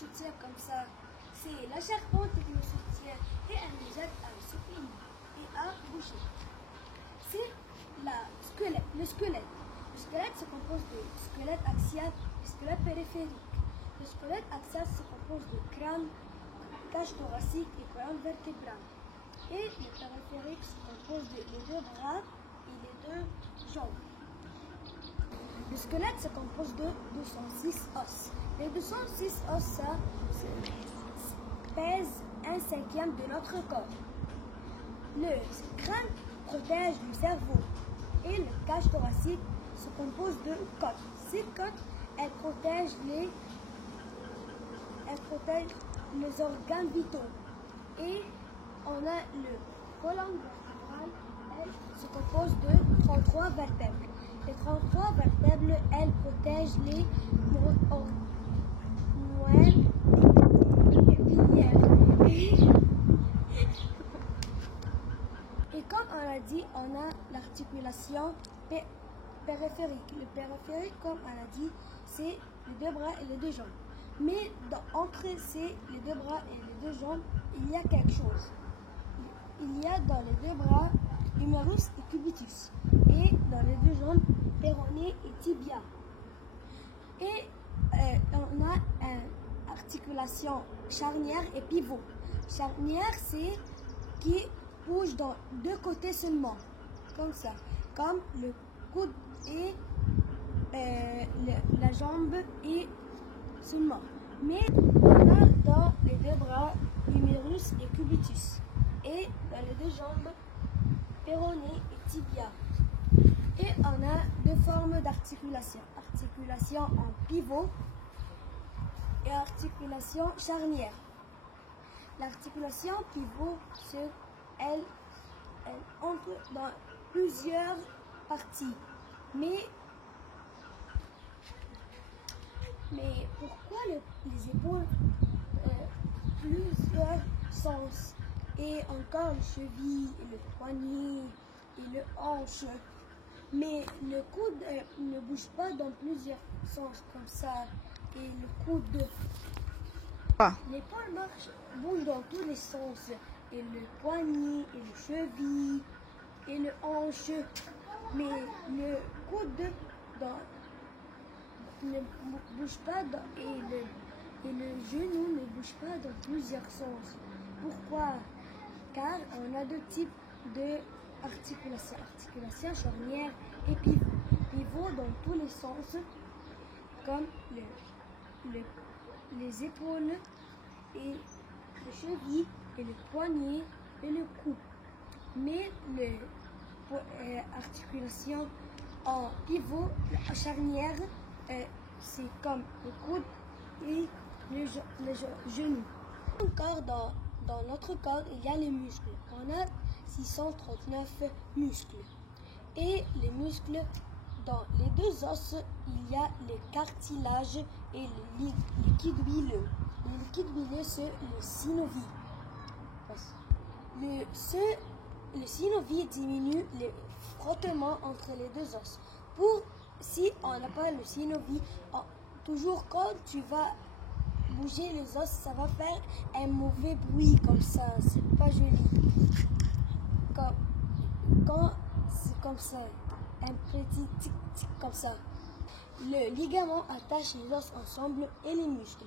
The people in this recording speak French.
soutient comme ça. C'est la charpente qui nous soutient et elle nous aide à se plier et à bouger. C'est le squelette. Le squelette se compose de squelette axial et squelette périphérique. Le squelette axial se compose de crâne, cage thoracique et colonne vertébrale. Et le périphérique se compose des deux bras et les deux jambes. Le squelette se compose de 206 os. Les 206 os, ça pèse 1/5 de notre corps. Le crâne protège le cerveau et le cage thoracique se compose de côtes. Ces côtes, elles protègent les organes vitaux. Et on a le colonne vertébrale, elle se compose de 33 vertèbres. Les 33 vertèbres, elles protègent les moelles et comme on a dit, on a l'articulation périphérique. Le périphérique, comme on a dit, c'est les deux bras et les deux jambes. Mais entre les deux bras et les deux jambes, il y a quelque chose. Il y a dans les deux bras humérus et cubitus. Et dans les deux jambes, péroné et tibia. Et on a une articulation charnière et pivot. Charnière, c'est qui bouge dans deux côtés seulement, comme ça, comme le coude et la jambe et seulement. Mais on a dans les deux bras humérus et cubitus. Et dans les deux jambes, péroné et tibia. Et on a deux formes d'articulation. Articulation en pivot et articulation charnière. L'articulation pivot, elle entre dans plusieurs parties. Mais pourquoi les épaules plusieurs sens? Et encore les chevilles, et le poignet, et le hanche. Mais le coude ne bouge pas dans plusieurs sens comme ça. Et le coude, l'épaule bouge dans tous les sens. Et le poignet, et le cheville, et le hanche. Mais le coude ne bouge pas et le genou ne bouge pas dans plusieurs sens. Pourquoi? Car on a deux types d'articulation. Articulation charnière et pivot. Pivot dans tous les sens, comme les épaules et les chevilles et le poignet et le cou. Mais l'articulation en pivot, la charnière, c'est comme le coude et le genou. Encore dans notre corps, il y a les muscles. On a 639 muscles. Et les muscles, dans les deux os, il y a les cartilages et le liquide huileux. Le liquide huileux, c'est le synovie. Le synovie diminue les frottements entre les deux os. Si on n'a pas le synovie, toujours quand tu vas bouger les os, ça va faire un mauvais bruit comme ça. C'est pas joli. Quand c'est comme ça, un petit tic-tic comme ça. Le ligament attache les os ensemble et les muscles.